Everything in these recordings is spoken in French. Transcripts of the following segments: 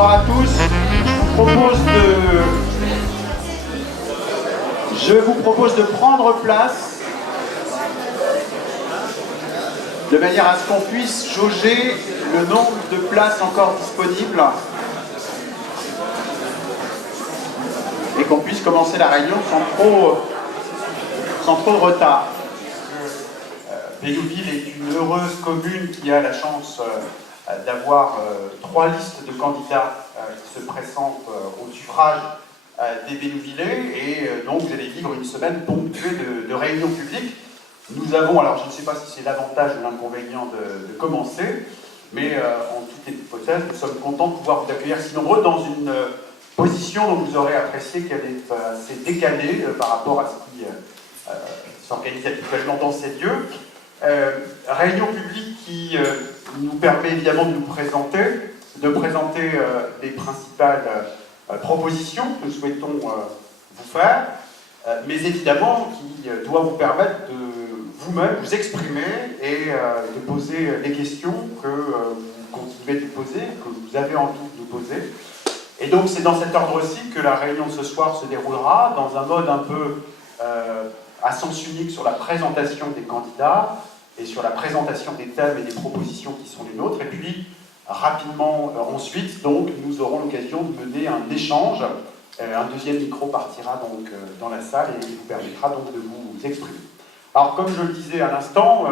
Bonsoir à tous. Je vous propose de prendre place de manière à ce qu'on puisse jauger le nombre de places encore disponibles et qu'on puisse commencer la réunion sans trop de retard. Bénouville est une heureuse commune qui a la chance d'avoir 3 listes de candidats qui se présentent au suffrage des Bénouvillais, et donc vous allez vivre une semaine ponctuée de réunions publiques. Nous avons, alors je ne sais pas si c'est l'avantage ou l'inconvénient de commencer, mais en toute hypothèse, nous sommes contents de pouvoir vous accueillir si nombreux dans une position dont vous aurez apprécié qu'elle est assez décalée par rapport à ce qui s'organise habituellement dans ces lieux. Réunion publique qui nous permet évidemment de nous présenter, les principales propositions que nous souhaitons vous faire, mais évidemment qui doit vous permettre de vous-même vous exprimer et de poser les questions que vous continuez de poser, que vous avez envie de nous poser. Et donc c'est dans cet ordre-ci que la réunion de ce soir se déroulera, dans un mode un peu à sens unique sur la présentation des candidats et sur la présentation des thèmes et des propositions qui sont les nôtres, et puis rapidement ensuite, donc, nous aurons l'occasion de mener un échange. Un deuxième micro partira donc dans la salle et vous permettra donc de vous exprimer. Alors, comme je le disais à l'instant,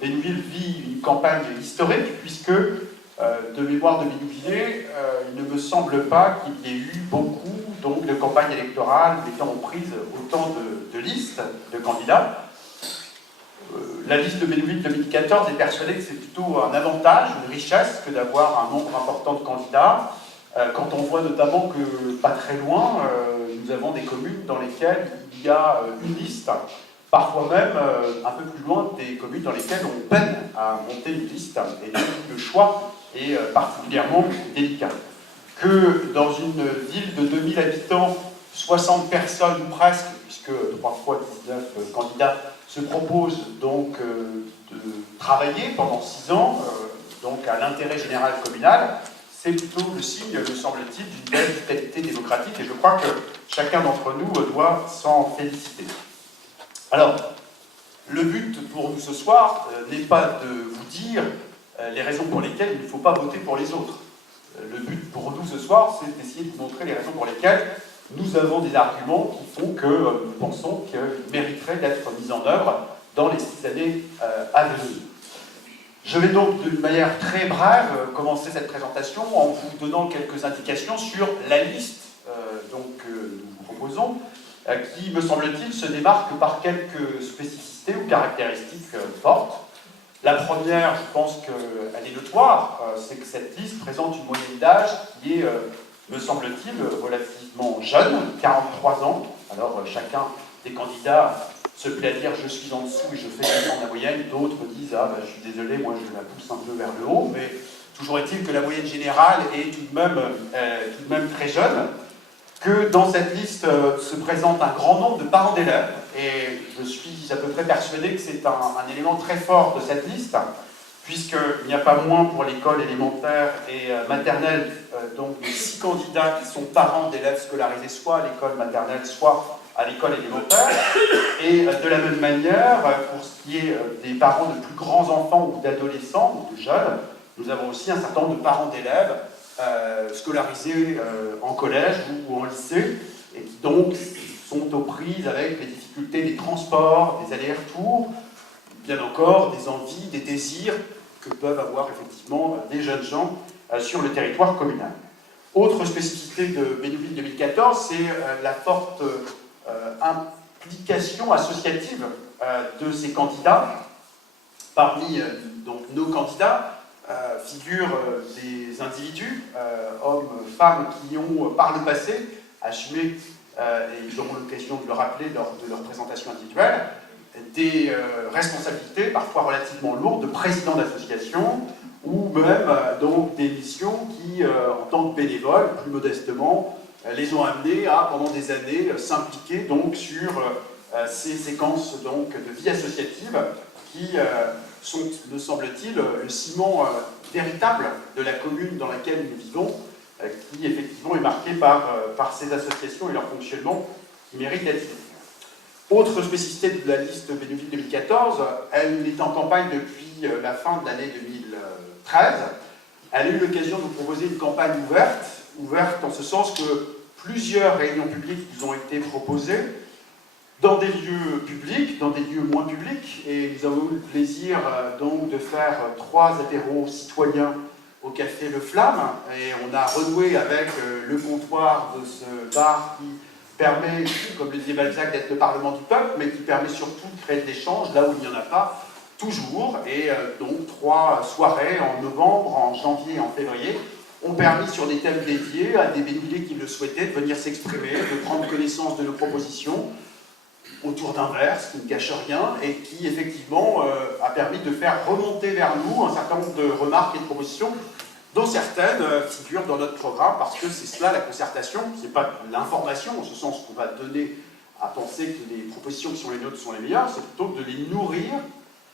Bénouville vit une campagne historique, puisque, de mémoire de Bénouvillais, il ne me semble pas qu'il y ait eu beaucoup donc, de campagnes électorales mettant en prise autant de listes de candidats. La liste de Bénouville 2014 est persuadée que c'est plutôt un avantage, une richesse, que d'avoir un nombre important de candidats, quand on voit notamment que, pas très loin, nous avons des communes dans lesquelles il y a une liste, parfois même un peu plus loin des communes dans lesquelles on peine à monter une liste, et donc le choix est particulièrement délicat. Que dans une ville de 2000 habitants, 60 personnes ou presque, puisque 3 fois 19 candidats se proposent donc de travailler pendant 6 ans donc à l'intérêt général communal, c'est plutôt le signe, me semble-t-il, d'une belle vitalité démocratique, et je crois que chacun d'entre nous doit s'en féliciter. Alors, le but pour nous ce soir n'est pas de vous dire les raisons pour lesquelles il ne faut pas voter pour les autres. Le but pour nous ce soir, c'est d'essayer de vous montrer les raisons pour lesquelles nous avons des arguments qui font que nous pensons qu'ils mériteraient d'être mis en œuvre dans les 6 années à venir. Je vais donc d'une manière très brève commencer cette présentation en vous donnant quelques indications sur la liste que nous vous proposons, qui, me semble-t-il, se démarque par quelques spécificités ou caractéristiques fortes. La première, je pense qu'elle est notoire, c'est que cette liste présente une moyenne d'âge qui est, me semble-t-il, relativement jeune, 43 ans. Alors, chacun des candidats se plaît à dire « je suis en dessous et je fais descendre la moyenne », d'autres disent « ah, je suis désolé, moi je la pousse un peu vers le haut », mais toujours est-il que la moyenne générale est tout de même très jeune, que dans cette liste se présente un grand nombre de parents d'élèves, et je suis à peu près persuadé que c'est un élément très fort de cette liste, puisqu'il n'y a pas moins pour l'école élémentaire et maternelle donc de 6 candidats qui sont parents d'élèves scolarisés soit à l'école maternelle, soit à l'école élémentaire. Et de la même manière, pour ce qui est des parents de plus grands enfants ou d'adolescents ou de jeunes, nous avons aussi un certain nombre de parents d'élèves scolarisés en collège ou en lycée, et qui donc sont aux prises avec les difficultés des transports, des allers-retours, bien encore des envies, des désirs que peuvent avoir effectivement des jeunes gens sur le territoire communal. Autre spécificité de Bénouville 2014, c'est la forte implication associative de ces candidats. Parmi donc, nos candidats figurent des individus, hommes, femmes, qui ont par le passé assumé, et ils auront l'occasion de le rappeler lors de leur présentation individuelle, des responsabilités parfois relativement lourdes de président d'association, ou même donc des missions qui, en tant que bénévoles, plus modestement, les ont amenés à, pendant des années, s'impliquer donc sur ces séquences donc, de vie associative qui sont, me semble-t-il, le ciment véritable de la commune dans laquelle nous vivons, marquée par ces associations et leur fonctionnement qui mérite d'être dit. Autre spécificité de la liste Bénouville 2014, elle est en campagne depuis la fin de l'année 2013. Elle a eu l'occasion de nous proposer une campagne ouverte en ce sens que plusieurs réunions publiques nous ont été proposées dans des lieux publics, dans des lieux moins publics, et nous avons eu le plaisir donc de faire 3 apéros citoyens au café Le Flamme, et on a renoué avec le comptoir de ce bar qui permet, comme le disait Balzac, d'être le Parlement du peuple, mais qui permet surtout de créer de l'échange là où il n'y en a pas toujours. Et donc 3 soirées en novembre, en janvier et en février ont permis sur des thèmes dédiés à des bénévoles qui le souhaitaient de venir s'exprimer, de prendre connaissance de nos propositions autour d'un verre, ce qui ne cache rien, et qui effectivement a permis de faire remonter vers nous un certain nombre de remarques et de propositions, dont certaines figurent dans notre programme, parce que c'est cela la concertation, c'est pas l'information, en ce sens qu'on va donner à penser que les propositions qui sont les nôtres sont les meilleures, c'est plutôt de les nourrir.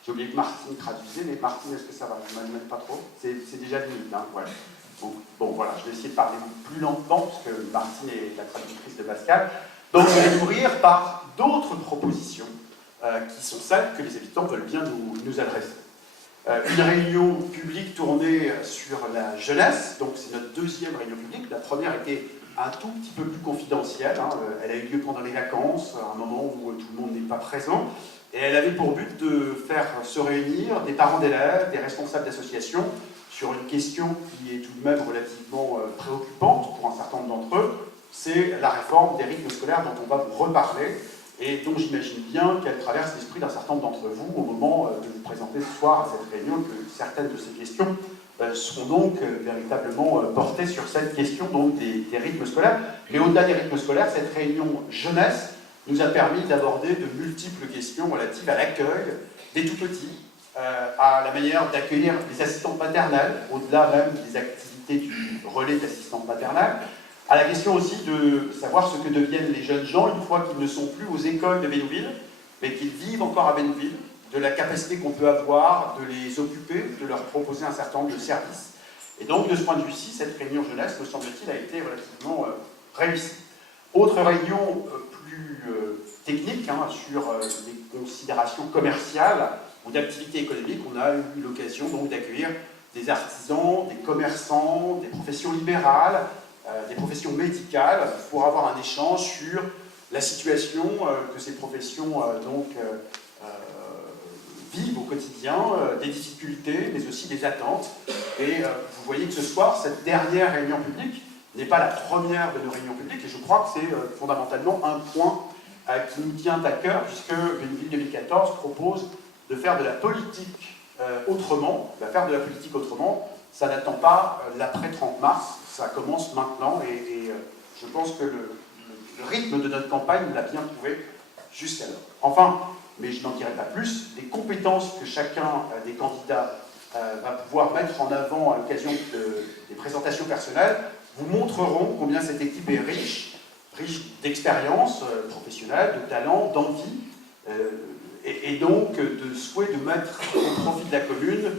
J'ai oublié que Martine traduisait, mais Martine, est-ce que ça va? Je ne m'amène pas trop. C'est déjà limite, hein, ouais. Bon, voilà, je vais essayer de parler plus lentement, parce que Martine est la traductrice de Pascal. Donc, de les nourrir par d'autres propositions, qui sont celles que les habitants veulent bien nous adresser. Une réunion publique tournée sur la jeunesse, donc c'est notre 2e réunion publique. La première était un tout petit peu plus confidentielle, hein. Elle a eu lieu pendant les vacances, à un moment où tout le monde n'est pas présent, et elle avait pour but de faire se réunir des parents d'élèves, des responsables d'associations, sur une question qui est tout de même relativement préoccupante pour un certain nombre d'entre eux, c'est la réforme des rythmes scolaires dont on va vous reparler, et dont j'imagine bien qu'elle traverse l'esprit d'un certain nombre d'entre vous au moment de vous présenter ce soir à cette réunion, que certaines de ces questions seront donc véritablement portées sur cette question donc des rythmes scolaires. Mais au-delà des rythmes scolaires, cette réunion jeunesse nous a permis d'aborder de multiples questions relatives à l'accueil des tout-petits, à la manière d'accueillir les assistantes maternelles, au-delà même des activités du relais d'assistantes maternelles, à la question aussi de savoir ce que deviennent les jeunes gens une fois qu'ils ne sont plus aux écoles de Bénouville, mais qu'ils vivent encore à Bénouville, de la capacité qu'on peut avoir de les occuper, de leur proposer un certain nombre de services. Et donc, de ce point de vue-ci, cette réunion jeunesse, me semble-t-il, a été relativement réussie. Autre réunion plus technique, hein, sur les considérations commerciales ou d'activité économique, on a eu l'occasion donc d'accueillir des artisans, des commerçants, des professions libérales, des professions médicales, pour avoir un échange sur la situation que ces professions vivent au quotidien, des difficultés, mais aussi des attentes. Et vous voyez que ce soir, cette dernière réunion publique n'est pas la première de nos réunions publiques, et je crois que c'est fondamentalement un point qui nous tient à cœur, puisque Bénouville 2014 propose de faire de la politique autrement. Faire de la politique autrement, ça n'attend pas l'après 30 mars, ça commence maintenant, et je pense que le rythme de notre campagne l'a bien prouvé jusqu'alors. Enfin, mais je n'en dirai pas plus, les compétences que chacun des candidats va pouvoir mettre en avant à l'occasion des présentations personnelles vous montreront combien cette équipe est riche d'expérience professionnelle, de talent, d'envie, et donc de souhait de mettre au profit de la commune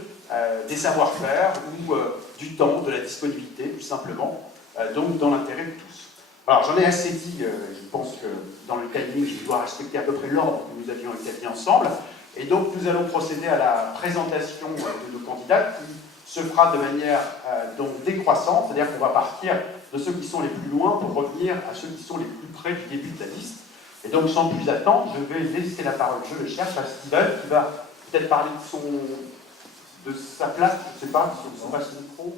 des savoir-faire ou du temps, de la disponibilité, tout simplement, donc dans l'intérêt de tous. Alors j'en ai assez dit, je pense que dans le timing, je dois respecter à peu près l'ordre que nous avions établi ensemble, et donc nous allons procéder à la présentation de nos candidats qui se fera de manière donc décroissante, c'est-à-dire qu'on va partir de ceux qui sont les plus loin pour revenir à ceux qui sont les plus près du début de la liste. Et donc sans plus attendre, je vais laisser la parole, je le cherche, à Steven, qui va peut-être parler de sa place, je ne sais pas, si on passe le micro.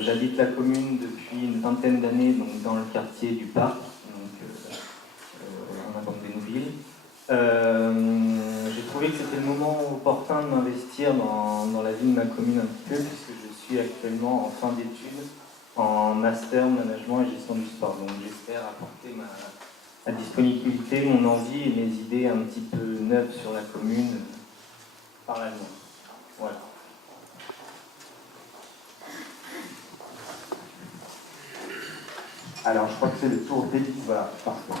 J'habite la commune depuis une vingtaine d'années, donc dans le quartier du Parc, donc en avant de Bénouville. J'ai trouvé que c'était le moment opportun de m'investir dans la vie de ma commune un petit peu, puisque je suis actuellement en fin d'études en master management et gestion du sport. Donc j'espère apporter ma disponibilité, mon envie et mes idées un petit peu neuves sur la commune par l'avenir. Voilà. Alors, je crois que c'est le tour d'Élise. Voilà, parfait.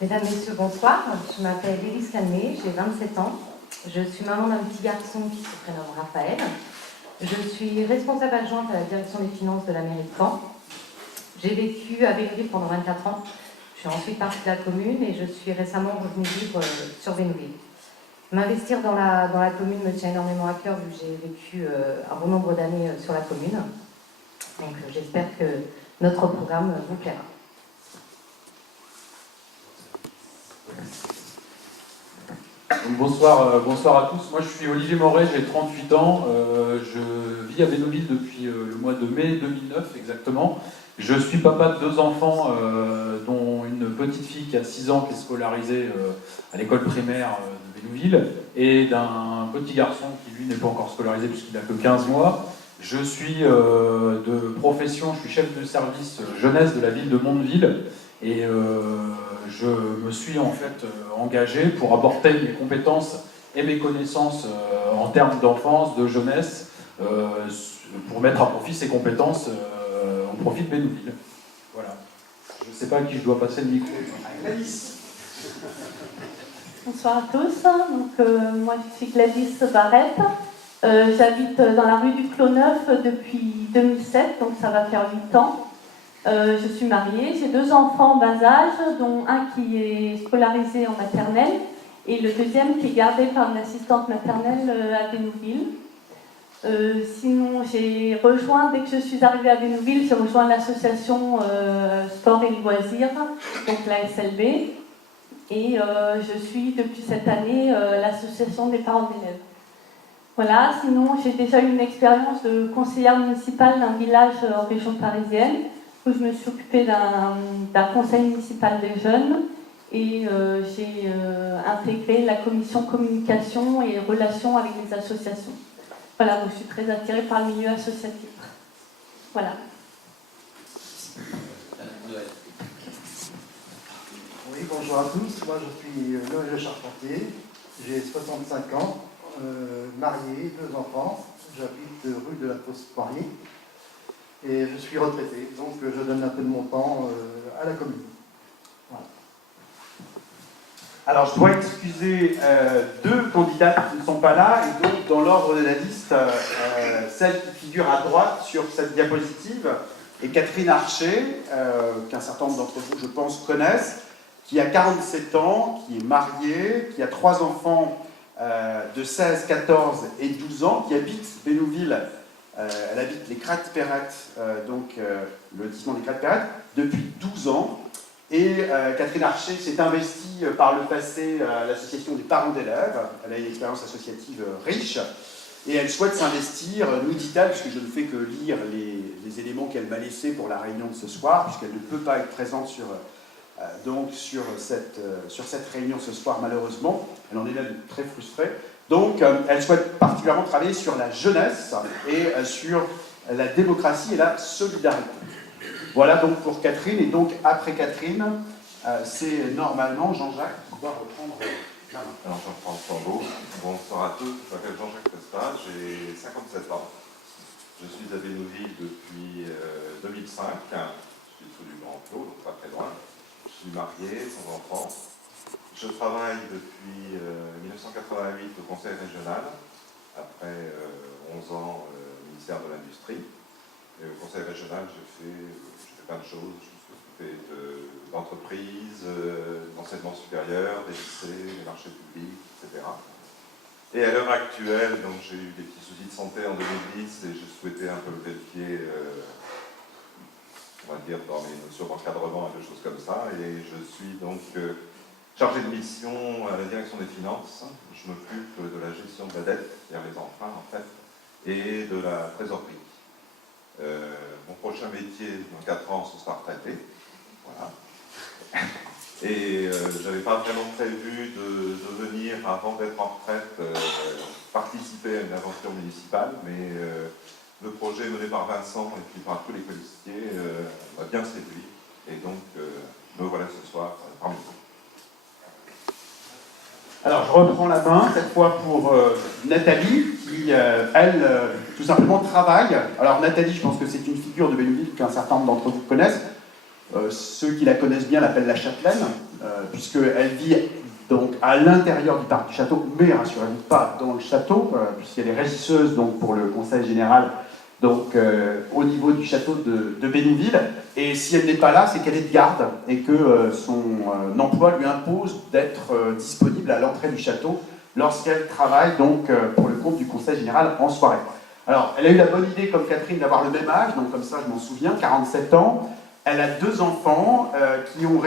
Mesdames, Messieurs, bonsoir. Je m'appelle Élise Calmé, j'ai 27 ans. Je suis maman d'un petit garçon qui se prénomme Raphaël. Je suis responsable adjointe à la direction des finances de la mairie de Caen. J'ai vécu à Bénouville pendant 24 ans. Je suis ensuite partie de la commune et je suis récemment revenue vivre sur Bénouville. M'investir dans la commune me tient énormément à cœur vu que j'ai vécu un bon nombre d'années sur la commune. Donc j'espère que notre programme vous plaira. Bonsoir, bonsoir à tous. Moi, je suis Olivier Moret, j'ai 38 ans. Je vis à Bénouville depuis le mois de mai 2009 exactement. Je suis papa de 2 enfants, dont une petite fille qui a 6 ans qui est scolarisée à l'école primaire de Bénouville, et d'un petit garçon qui, lui, n'est pas encore scolarisé puisqu'il n'a que 15 mois. Je suis de profession, je suis chef de service jeunesse de la ville de Mondeville, et je me suis en fait engagé pour apporter mes compétences et mes connaissances en termes d'enfance, de jeunesse, pour mettre à profit ces compétences au profit de Bénouville. Voilà. Je ne sais pas à qui je dois passer le micro. Gladys. Bonsoir à tous. Donc, moi, je suis Gladys Barrette. J'habite dans la rue du Clos Neuf depuis 2007, donc ça va faire 8 ans. Je suis mariée, j'ai 2 enfants en bas âge, dont un qui est scolarisé en maternelle et le deuxième qui est gardé par une assistante maternelle à Bénouville. Sinon, j'ai rejoint, dès que je suis arrivée à Bénouville, j'ai rejoint l'association Sport et Loisirs, donc la SLB, et je suis depuis cette année l'association des parents d'élèves. Voilà, sinon j'ai déjà eu une expérience de conseillère municipale d'un village en région parisienne, où je me suis occupée d'un conseil municipal des jeunes, et j'ai intégré la commission communication et relations avec les associations. Voilà, donc je suis très attirée par le milieu associatif. Voilà. Oui, bonjour à tous. Moi, je suis Noël Le Charpentier. J'ai 65 ans, marié, 2 enfants. J'habite rue de la Fosse-Poirier. Et je suis retraité, donc je donne un peu de mon temps à la commune. Voilà. Alors, je dois excuser 2 candidates qui ne sont pas là, et donc dans l'ordre de la liste, celle qui figure à droite sur cette diapositive est Catherine Archer, qu'un certain nombre d'entre vous, je pense, connaissent, qui a 47 ans, qui est mariée, qui a 3 enfants de 16, 14 et 12 ans, qui habite Bénouville. Elle habite les Crates-Perrettes, donc le lotissement des Crates-Perrettes, depuis 12 ans. Et Catherine Archer s'est investie par le passé à l'association des parents d'élèves. Elle a une expérience associative riche et elle souhaite s'investir, nous dit-elle, puisque je ne fais que lire les éléments qu'elle m'a laissés pour la réunion de ce soir, puisqu'elle ne peut pas être présente sur cette réunion ce soir, malheureusement. Elle en est même très frustrée. Donc, elle souhaite particulièrement travailler sur la jeunesse et sur la démocratie et la solidarité. Voilà donc pour Catherine, et donc après Catherine, c'est normalement Jean-Jacques qui doit reprendre la main. Alors je reprends le flambeau. Bonsoir à tous, je m'appelle Jean-Jacques Prestat, j'ai 57 ans. Je suis à Bénouville depuis 2005, je suis sous du Grand Clos, donc pas très loin. Je suis marié, sans enfant. Je travaille depuis 1988 au Conseil régional, après 11 ans au ministère de l'Industrie. Et au Conseil régional, je fais plein de choses. Je me suis occupé d'entreprises, d'enseignement supérieur, des lycées, des marchés publics, etc. Et à l'heure actuelle, donc j'ai eu des petits soucis de santé en 2010 et je souhaitais un peu lever le pied, on va dire, dans les notions d'encadrement et de choses comme ça. Et je suis donc chargé de mission à la direction des finances. Je m'occupe de la gestion de la dette, c'est-à-dire les emprunts en fait, et de la trésorerie. Mon prochain métier, dans 4 ans, ce sera retraité. Voilà. Et je n'avais pas vraiment prévu de venir, avant d'être en retraite, participer à une aventure municipale, mais le projet mené par Vincent et puis par tous les colistiers m'a bien séduit. Et donc, me voilà ce soir parmi vous. Alors, je reprends la main, cette fois pour Nathalie, qui, elle, tout simplement travaille. Alors, Nathalie, je pense que c'est une figure de Bénouville qu'un certain nombre d'entre vous connaissent. Ceux qui la connaissent bien l'appellent la Châtelaine, puisqu'elle vit donc à l'intérieur du parc du château, mais rassurez-vous pas dans le château, puisqu'elle est régisseuse donc, pour le conseil général donc au niveau du château de Bénouville. Et si elle n'est pas là, c'est qu'elle est de garde et que son emploi lui impose d'être disponible à l'entrée du château lorsqu'elle travaille donc pour le compte du Conseil général en soirée. Alors, elle a eu la bonne idée, comme Catherine, d'avoir le même âge, donc comme ça je m'en souviens, 47 ans. Elle a 2 enfants qui ont